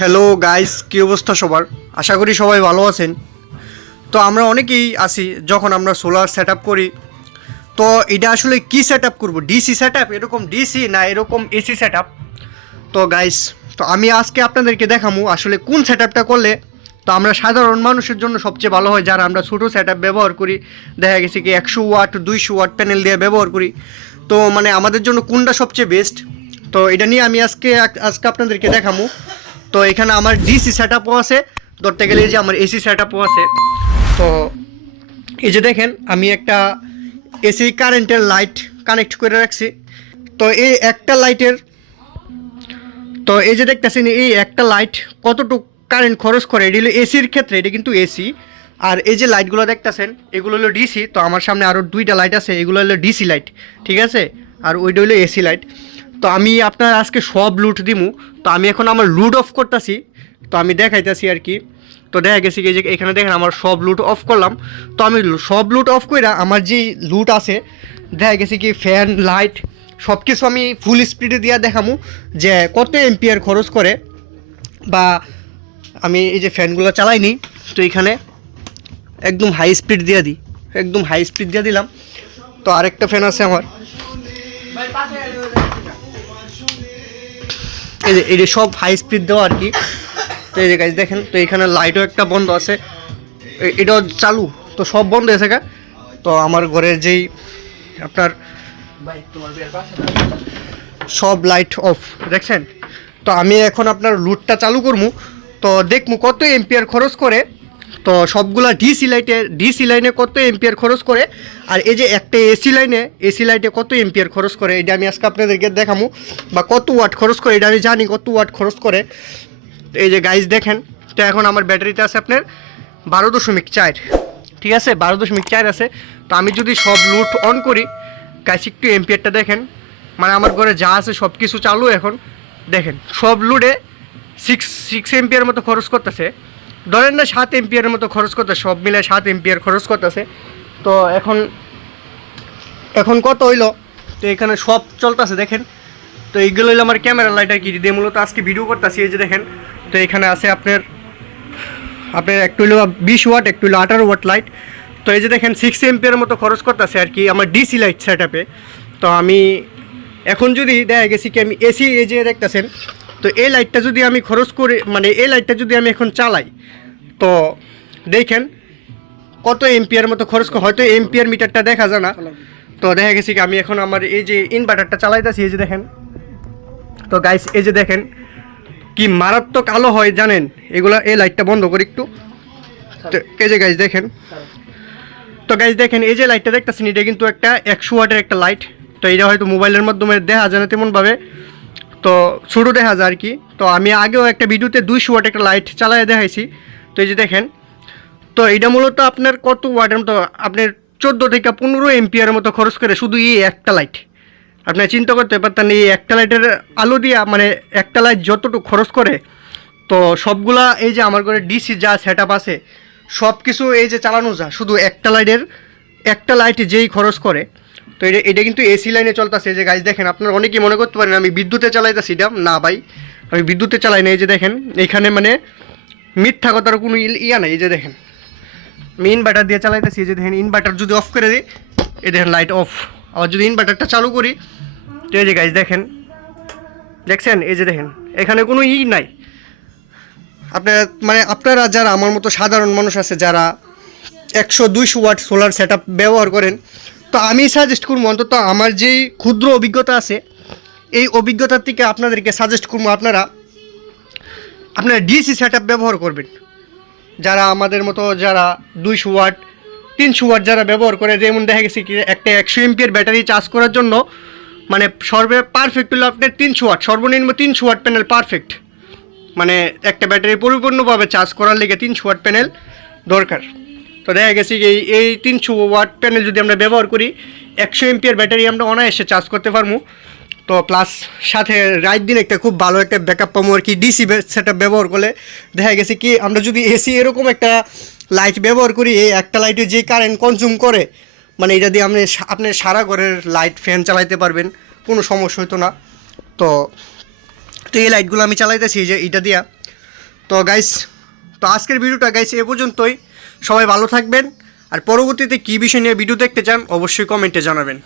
Hello guys কী অবস্থা সবার? আশা করি সবাই ভালো আছেন। তো আমরা অনেকেই আসি যখন আমরা সোলার সেট করি। তো এটা আসলে কি সেট আপ করব? ডিসি সেট আপ এরকম ডিসি না এরকম এসি সেট আপ তো গাইস তো আমি আজকে আপনাদেরকে দেখাবো আসলে কোন সেট আপটা করলে তো আমরা সাধারণ মানুষের জন্য সবচেয়ে ভালো হয় যারা আমরা ছোটো সেট ব্যবহার করি। দেখা গেছে কি একশো ওয়াট, দুইশো ওয়াট প্যানেল দিয়ে ব্যবহার করি। তো মানে আমাদের জন্য কোনটা সবচেয়ে বেস্ট তো এটা নিয়ে আমি আজকে আজকে আপনাদেরকে দেখাবো তো এখানে আমার ডিসি সেট আপও আছে। ধরতে গেলে যে আমার এসি সেট আপও আছে। তো এই যে দেখেন, আমি একটা এসি কারেন্টের লাইট কানেক্ট করে রাখছি। তো এই একটা লাইটের তো এই যে দেখতেছেন, এই একটা লাইট কতটুকু কারেন্ট খরচ করে? এটি হলো এসির ক্ষেত্রে, এটা কিন্তু এসি আর এই যে লাইটগুলো দেখতেছেন, এগুলো হলো ডিসি তো আমার সামনে আরও দুইটা লাইট আছে, এগুলো হলো ডিসি লাইট ঠিক আছে? আর ওইটা হলো এসি লাইট তো আমি আপনার আজকে সব লুট দিমু। তো আমি এখন আমার লুট অফ করতেছি। তো আমি দেখাইতেছি আর কি। তো দেখা গেছে কি যে এখানে দেখেন আমার সব লুট অফ করলাম। তো আমি সব লুট অফ করে আমার যে লুট আছে, দেখা গেছে কি ফ্যান লাইট সব কিছু আমি ফুল স্পিডে দিয়ে দেখামু যে কত এম্পিয়ার খরচ করে বা আমি এই যে ফ্যানগুলো চালাইনি তো এখানে একদম হাই স্পিড দিয়ে দিই। একদম হাই স্পিড দিয়ে দিলাম। তো আরেকটা ফ্যান আছে আমার। এই যে সব হাই স্পিড দেওয়া আর কি। তো এই যে গাছ দেখেন তো এখানে লাইটও একটা বন্ধ আছে। এটাও চালু তো সব বন্ধ আছে গা। তো আমার ঘরের যেই আপনার সব লাইট অফ দেখছেন? তো আমি এখন আপনার লুটটা চালু করব তো দেখব কত এম্পিয়ার খরচ করে। তো সবগুলা ডিসি লাইটে ডিসি লাইনে কত এম্পিয়ার খরচ করে? আর এই যে একটা এসি লাইনে এসি লাইটে কত এম্পিয়ার খরচ করে? এটা আমি আজকে আপনাদেরকে দেখাবো বা কত ওয়াট খরচ করে, এটা আমি জানি কত ওয়াট খরচ করে। তো এই যে গাইজ দেখেন, তো এখন আমার ব্যাটারিতে আছে আপনার বারো দশমিক চার। ঠিক আছে? বারো দশমিক চার আছে। তো আমি যদি সব লুট অন করি গাইস একটু এম্পিয়ারটা দেখেন। মানে আমার ঘরে যা আছে সব কিছু চালু এখন। দেখেন, সব লুডে সিক্স সিক্স এম্পিয়ার মতো খরচ করতেছে। ধরেন না সাত এম্পিয়ারের মতো খরচ করতে, সব মিলে সাত এম্পিয়ার খরচ করতেছে। তো এখন এখন কত হইল? তো এখানে সব চলতেছে, দেখেন। তো এইগুলো হইল আমার ক্যামেরা লাইট আর কি দিয়ে মূলত আজকে ভিডিও করতেছি, এই যে দেখেন। তো এখানে আছে আপনার আপনার একটু হলো বিশ ওয়াট, একটু হইল আঠারো ওয়াট লাইট তো এই যে দেখেন সিক্স এমপিয়ার মতো খরচ করতেছে আর কি আমার ডিসি লাইট সেট তো আমি এখন যদি দেখা গেছি কি আমি এসি এই যে দেখতেছেন তো এই লাইটটা যদি আমি খরচ করে মানে এই লাইটটা যদি আমি এখন চালাই, তো দেখেন কত এমপিয়ার মতো খরচ হয়তো এমপিয়ার মিটারটা দেখা যায় না। তো দেখা গেছে কি, আমি এখন আমার এই যে ইনভার্টারটা চালাইতেছি, এই যে দেখেন। তো গাইস এই যে দেখেন কি মারাত্মক আলো হয় জানেন? এগুলা এই লাইটটা বন্ধ করি একটু। এই যে গাইস দেখেন। তো গাইস দেখেন, এই যে লাইটটা দেখতেছেন, এটা কিন্তু একটা একশো ওয়াটের একটা লাইট। তো এটা হয়তো মোবাইলের মাধ্যমে দেখা যায় না তেমনভাবে। তো ছোটো দেখা যায় আর কি। তো আমি আগেও একটা ভিডিওতে দুইশো ওয়াট একটা লাইট চালায় দেখাইছি। তো এই যে দেখেন, তো এটা মূলত আপনার কত ওয়াটের মতো, আপনার চোদ্দ থেকে পনেরো এমপিয়ার মতো খরচ করে শুধু এই একটা লাইট আপনার চিন্তা করতে পারতেন এই একটা লাইটের আলো দিয়া মানে একটা লাইট যতটুকু খরচ করে, তো সবগুলা এই যে আমার ঘরে ডিসি যা সেট আপ আছে সব কিছু এই যে চালানো যা শুধু একটা লাইটের একটা লাইট যেই খরচ করে। তো এটা এটা কিন্তু এসি লাইনে চলতেছে যে গাছ দেখেন, আপনারা অনেকেই মনে করতে পারেন, আমি বিদ্যুতে চালাইতেছি এটা, না ভাই। আমি বিদ্যুতে চালাই না এই যে দেখেন, এখানে মানে মিথ্যা কথার কোনো ইয়া নাই, এই যে দেখেন। আমি ইনভার্টার দিয়ে চালাইতেছি, এই যে দেখেন ইনভার্টার যদি অফ করে দিই, এই দেখেন লাইট অফ আবার যদি ইনভার্টারটা চালু করি, তো এই যে গাছ দেখেন, দেখছেন? এই যে দেখেন, এখানে কোনো ই নাই। আপনার মানে আপনারা যারা আমার মতো সাধারণ মানুষ আছে, যারা একশো দুইশো ওয়াট সোলার সেট ব্যবহার করেন তো আমি সাজেস্ট করব অন্তত আমার যেই ক্ষুদ্র অভিজ্ঞতা আছে, এই অভিজ্ঞতার থেকে আপনাদেরকে সাজেস্ট করব আপনারা আপনারা ডিসি সেট ব্যবহার করবেন। যারা আমাদের মতো যারা দুইশো ওয়াট, তিনশো ওয়াট যারা ব্যবহার করে, যেমন দেখা গেছে কি, একটা একশো এমপিয়ার ব্যাটারি চার্জ করার জন্য মানে সর্বে পারফেক্ট হলো আপনার তিনশো ওয়াট, সর্বনিম্ন তিনশো ওয়াট প্যানেল পারফেক্ট মানে একটা ব্যাটারি পরিপূর্ণভাবে চার্জ করার লেগে তিনশো ওয়াট প্যানেল দরকার। তো দেখা গেছে এই এই তিনশো ওয়াট প্যানেল যদি আমরা ব্যবহার করি, একশো এমপিয়ার ব্যাটারি আমরা অনায়াসে চার্জ করতে পারব। তো প্লাস সাথে রাইট দিন একটা খুব ভালো একটা ব্যাকআপ পাবো আর কি ডিসি সেট ব্যবহার করলে। দেখা গেছে কি আমরা যদি এসি এরকম একটা লাইট ব্যবহার করি, এই একটা লাইটে যে কারেন্ট কনজিউম করে মানে এটা দিয়ে আপনি আপনি সারা ঘরের লাইট ফ্যান চালাইতে পারবেন, কোনো সমস্যা হতো না। তো তো এই লাইটগুলো আমি চালাইতেছি যে এটা দিয়া। তো গাইস তো আজকের ভিডিওটা গাইস এ পর্যন্তই। সবাই ভালো থাকবেন। আর পরবর্তীতে কী বিষয় নিয়ে ভিডিও দেখতে চান অবশ্যই কমেন্টে জানাবেন।